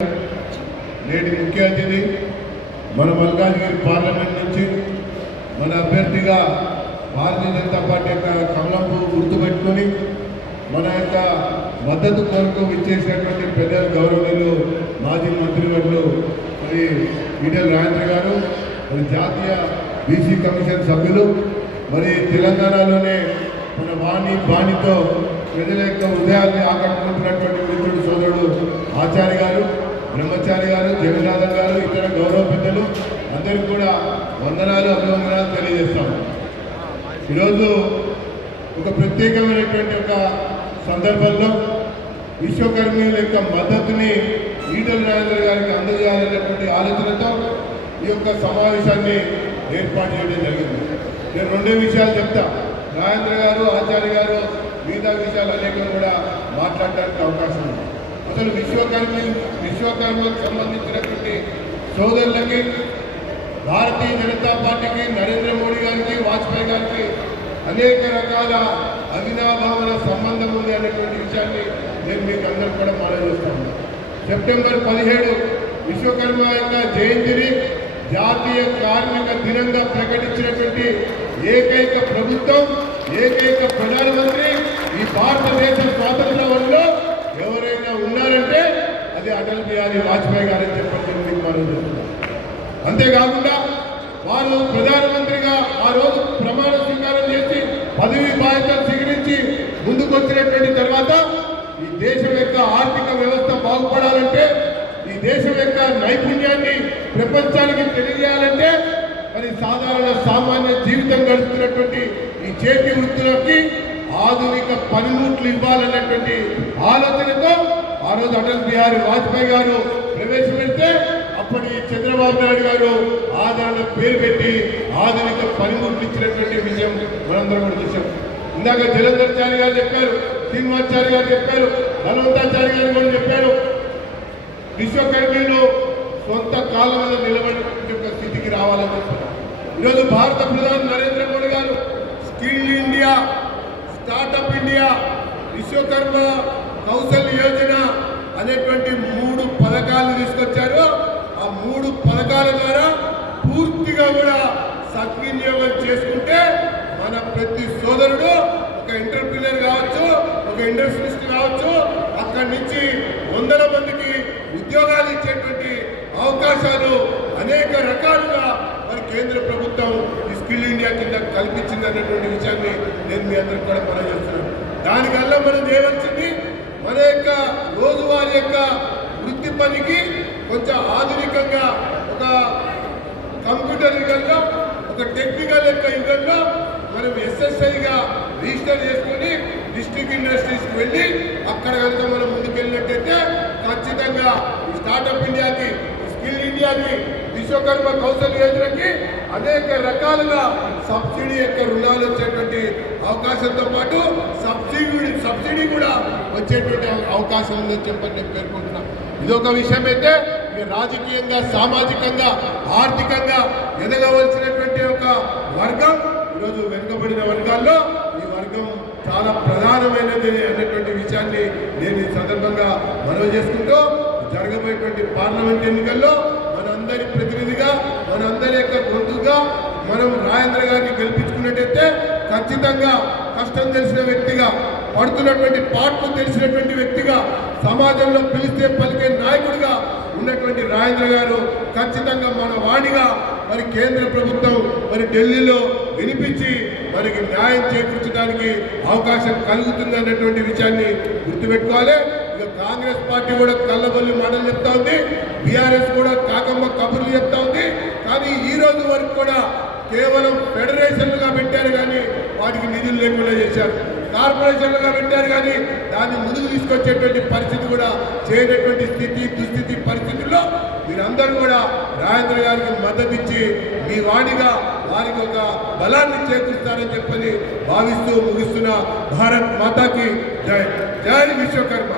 నేటి ముఖ్య అతిథి మన మల్కాజ్గిరి పార్లమెంట్ నుంచి మన అభ్యర్థిగా భారతీయ జనతా పార్టీ యొక్క కమలంపు గుర్తుపెట్టుకొని మన యొక్క మద్దతు కోరుకు ఇచ్చేసినటువంటి పెద్దలు గౌరవనీయులు మాజీ మంత్రివర్యులు మరి ఈటెల రాజేంద్ర గారు మరి జాతీయ బీసీ కమిషన్ సభ్యులు మరి తెలంగాణలోనే మన వాణి బాణితో ప్రజల యొక్క హృదయాన్ని ఆకట్టుకుంటున్నటువంటి మిత్రుడు సోదరుడు ఆచార్య గారు బ్రహ్మచారి గారు జగన్నాథన్ గారు ఇతర గౌరవ పెద్దలు అందరికీ కూడా వందనాలు అభివందనాలు తెలియజేస్తాము. ఈరోజు ఒక ప్రత్యేకమైనటువంటి ఒక సందర్భంలో విశ్వకర్మీల యొక్క మద్దతుని ఈటల రాజేంద్ర గారికి అందజేయాలనేటువంటి ఆలోచనతో ఈ యొక్క సమావేశాన్ని ఏర్పాటు చేయడం జరిగింది. నేను రెండే విషయాలు చెప్తా. రాజేంద్ర గారు ఆచార్య గారు మిగతా విషయాలు అనేకం కూడా మాట్లాడడానికి అవకాశం ఉంది. అసలు విశ్వకర్మ విశ్వకర్మకు సంబంధించినటువంటి సోదరులకి భారతీయ జనతా పార్టీకి నరేంద్ర మోడీ గారికి వాజ్పేయి గారికి అనేక రకాల అవినాభావన సంబంధం ఉంది అనేటువంటి విషయాన్ని నేను మీకు అందరూ కూడా మాట్లాడుస్తాను సెప్టెంబర్ పదిహేడు విశ్వకర్మ యొక్క జయంతిని జాతీయ కార్మిక దినంగా ప్రకటించినటువంటి ఏకైక ప్రభుత్వం ఏకైక ప్రధానమంత్రి ఈ భారతదేశం అది అటల్ బిహారీ వాజ్పేయి గారు చెప్పి మీకు మనం అంతేకాకుండా వారు ప్రధానమంత్రిగా ఆ రోజు ప్రమాణ స్వీకారం చేసి పదవి బాధ్యతలు స్వీకరించి ముందుకొచ్చినటువంటి తర్వాత ఈ దేశం యొక్క ఆర్థిక వ్యవస్థ బాగుపడాలంటే ఈ దేశం యొక్క నైపుణ్యాన్ని ప్రపంచానికి తెలియజేయాలంటే మరి సాధారణ సామాన్య జీవితం గడుపుతున్నటువంటి ఈ చేతి వృత్తులకి ఆధునిక పనిముట్లు ఇవ్వాలన్నటువంటి ఆలోచనతో ఆ రోజు అటల్ బిహారీ వాజ్పేయి గారు ప్రవేశపెడితే అప్పటి చంద్రబాబు నాయుడు గారు ఆదరణ పేరు పెట్టి ఆధునిక పనిముట్లు ఇచ్చినటువంటి విషయం మనందరం కూడా చూసాం ఇందాక జలంధర్చారి గారు చెప్పారు శ్రీనివాచారి గారు చెప్పారు ధనవంతాచారి గారు కూడా చెప్పారు. విశ్వకర్మీలు సొంత కాలం మీద నిలబడి యొక్క స్థితికి రావాలని చెప్తున్నారు ఈరోజు భారత ప్రధాని Narendra Modi garu skill India startup India Vishwakarma Kaushal Yojana అనేటువంటి మూడు పథకాలు తీసుకొచ్చారు. ఆ మూడు పథకాల ద్వారా పూర్తిగా కూడా సద్వినియోగం చేసుకుంటే మన ప్రతి సోదరుడు ఒక ఎంటర్ప్రీనర్ కావచ్చు ఒక ఇండస్ట్రియలిస్ట్ కావచ్చు అక్కడి నుంచి వందల మందికి ఉద్యోగాలు ఇచ్చేటువంటి అవకాశాలు అనేక రకాలుగా మరి కేంద్ర ప్రభుత్వం ఈ స్కిల్ ఇండియా కింద కల్పించింది అనేటువంటి విషయాన్ని నేను మీ అందరికి కూడా మనం చేస్తున్నాను దానివల్ల మనం చేయవలసింది మన యొక్క వారి యొక్క వృత్తి పనికి కొంచెం ఆధునికంగా ఒక కంప్యూటర్ యుగంలో ఒక టెక్నికల్ యొక్క యుగంలో మనం ఎస్ఎస్ఐగా రిజిస్టర్ చేసుకొని డిస్ట్రిక్ట్ ఇండస్ట్రీస్కి వెళ్ళి అక్కడ కనుక మనం ముందుకెళ్ళినట్టయితే ఖచ్చితంగా స్టార్టప్ ఇండియాకి ఈ విశ్వకర్మ కౌశల్ యోజనకి అనేక రకాలుగా సబ్సిడీ యొక్క రుణాలు వచ్చేటువంటి అవకాశంతో పాటు సబ్సిడీ సబ్సిడీ కూడా వచ్చేటువంటి అవకాశం ఉందని చెప్పని నేను పేర్కొంటున్నాను ఇదొక విషయం అయితే రాజకీయంగా సామాజికంగా ఆర్థికంగా ఎదగవలసినటువంటి ఒక వర్గం. ఈరోజు వెనుకబడిన వర్గాల్లో ఈ వర్గం చాలా ప్రధానమైనది అనేటువంటి విషయాన్ని నేను ఈ సందర్భంగా మనవి చేసుకుంటూ జరగబోయేటువంటి పార్లమెంట్ ఎన్నికల్లో మనందరి ప్రతినిధిగా మనందరి యొక్క గొంతుగా మనం రాజేంద్ర గారిని గెలిపించుకున్నట్టయితే ఖచ్చితంగా కష్టం తెలిసిన వ్యక్తిగా పడుతున్నటువంటి పాటలు తెలిసినటువంటి వ్యక్తిగా సమాజంలో పిలిస్తే పలికే నాయకుడిగా ఉన్నటువంటి రాజేంద్ర గారు ఖచ్చితంగా మన వాణిగా మరి కేంద్ర ప్రభుత్వం మరి ఢిల్లీలో వినిపించి మనకి న్యాయం చేకూర్చడానికి అవకాశం కలుగుతుంది అన్నటువంటి విషయాన్ని గుర్తుపెట్టుకోవాలి. కాంగ్రెస్ పార్టీ కూడా కళ్ళబల్లి మాటలు చెప్తా ఉంది. బీఆర్ఎస్ కూడా కాకమ్మ కబుర్లు చెప్తా ఉంది. కానీ ఈ రోజు వరకు కూడా కేవలం ఫెడరేషన్లుగా పెట్టారు కానీ వాటికి నిధులు లేకుండా చేశారు. కార్పొరేషన్లుగా పెట్టారు కానీ దాన్ని ముందుకు తీసుకొచ్చేటువంటి పరిస్థితి కూడా చేయనటువంటి స్థితి దుస్థితి పరిస్థితుల్లో మీరందరూ కూడా రాజేంద్ర గారికి మద్దతు ఇచ్చి మీ వాడిగా వారికి ఒక బలాన్ని చేకూరుస్తారని చెప్పని భావిస్తూ ముగిస్తున్న భారత్ మాతాకి జై. జై విశ్వకర్మ.